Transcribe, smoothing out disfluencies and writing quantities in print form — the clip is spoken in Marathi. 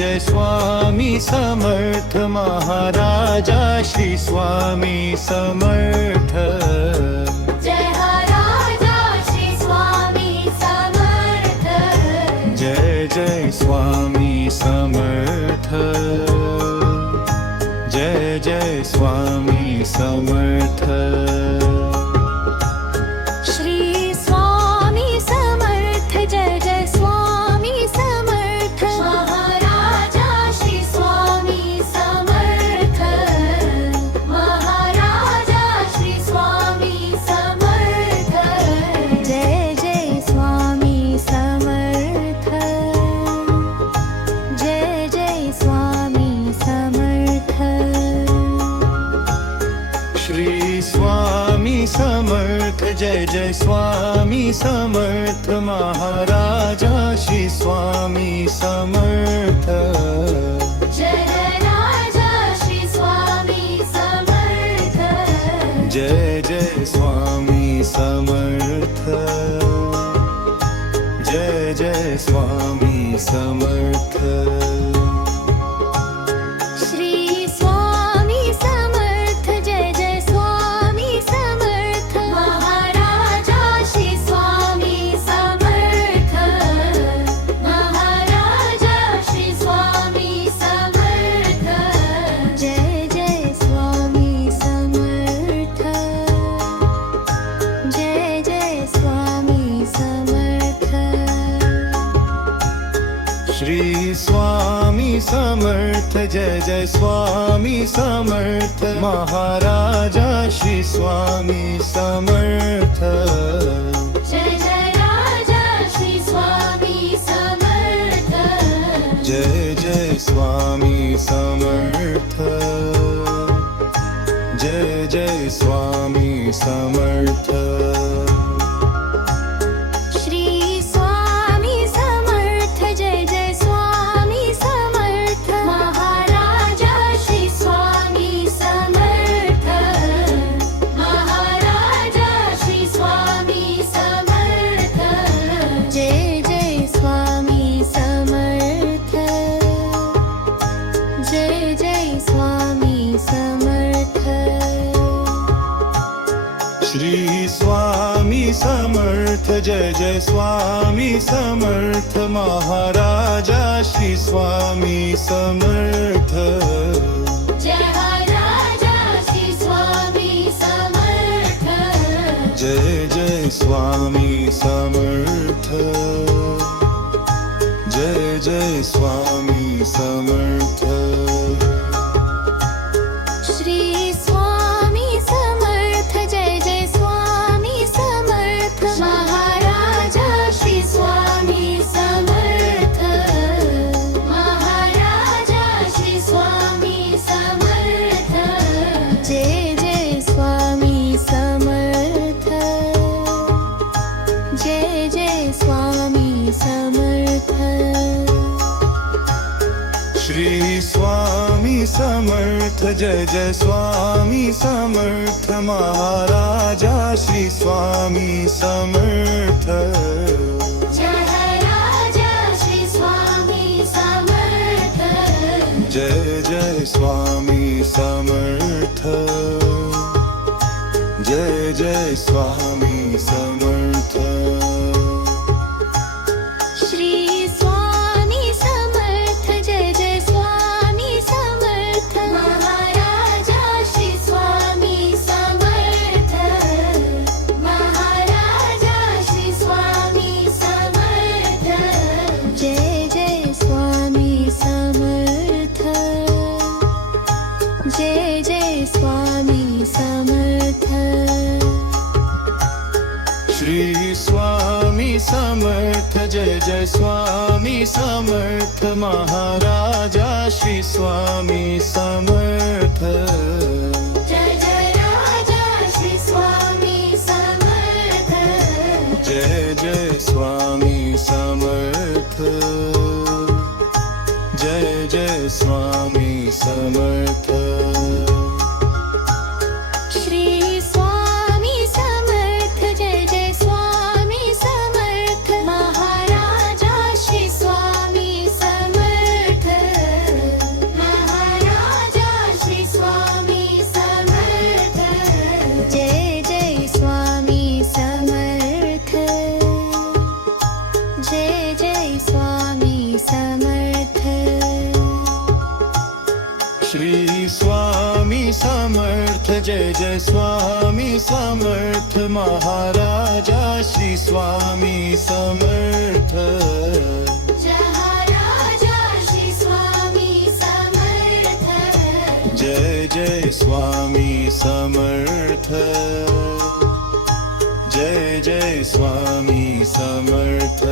जय स्वामी समर्थ महाराजा श्री स्वामी समर्थ जय हा राजा श्री स्वामी समर्थ जय जय स्वामी समर्थ जय जय स्वामी समर्थ श्री स्वामी समर्थ जय जय स्वामी समर्थ महाराजा श्री स्वामी समर्थ महाराजा श्री स्वामी समर्थ जय जय स्वामी समर्थ जय जय स्वामी समर्थ श्री स्वामी समर्थ जय जय स्वामी समर्थ महाराजा श्री स्वामी समर्थ जय राजा श्री स्वामी समर्थ जय जय स्वामी समर्थ जय जय स्वामी समर्थ श्री स्वामी समर्थ जय जय स्वामी समर्थ महाराजा श्री स्वामी समर्थ महाराजा श्री स्वामी समर्थ जय जय स्वामी समर्थ जय जय स्वामी समर्थ श्री स्वामी समर्थ जय जय स्वामी समर्थ महाराजा श्री स्वामी समर्थ जय जय राजा श्री स्वामी समर्थ जय जय स्वामी समर्थ जय जय स्वामी समर्थ श्री स्वामी समर्थ जय जय स्वामी समर्थ महाराजा श्री स्वामी समर्थ महाराजा श्री स्वामी समर्थ जय जय स्वामी समर्थ जय जय स्वामी समर्थ श्री स्वामी समर्थ जय जय स्वामी समर्थ महाराजा श्री स्वामी समर्थ जय हा राजा श्री स्वामी समर्थ जय जय स्वामी समर्थ जय जय स्वामी समर्थ श्री स्वामी समर्थ जय जय स्वामी समर्थ महाराजा श्री स्वामी समर्थ महाराजा श्री स्वामी समर्थ जय जय स्वामी समर्थ जय जय स्वामी समर्थ श्री स्वामी समर्थ जय जय स्वामी समर्थ महाराजा श्री स्वामी समर्थ जय राजा श्री स्वामी समर्थ जय जय स्वामी समर्थ जय जय स्वामी समर्थ श्री स्वामी समर्थ जय जय स्वामी समर्थ महाराजा श्री स्वामी समर्थ महाराजा श्री स्वामी समर्थ जय जय स्वामी समर्थ जय जय स्वामी समर्थ श्री स्वामी समर्थ जय जय स्वामी समर्थ महाराजा श्री स्वामी समर्थ जय जय राजा श्री स्वामी समर्थ जय जय स्वामी समर्थ जय जय स्वामी समर्थ श्री स्वामी समर्थ जय जय स्वामी समर्थ महाराजा श्री स्वामी समर्थ जय जय स्वामी समर्थ महाराजा श्री स्वामी समर्थ महाराजा श्री स्वामी समर्थ जय जय स्वामी समर्थ जय जय स्वामी समर्थ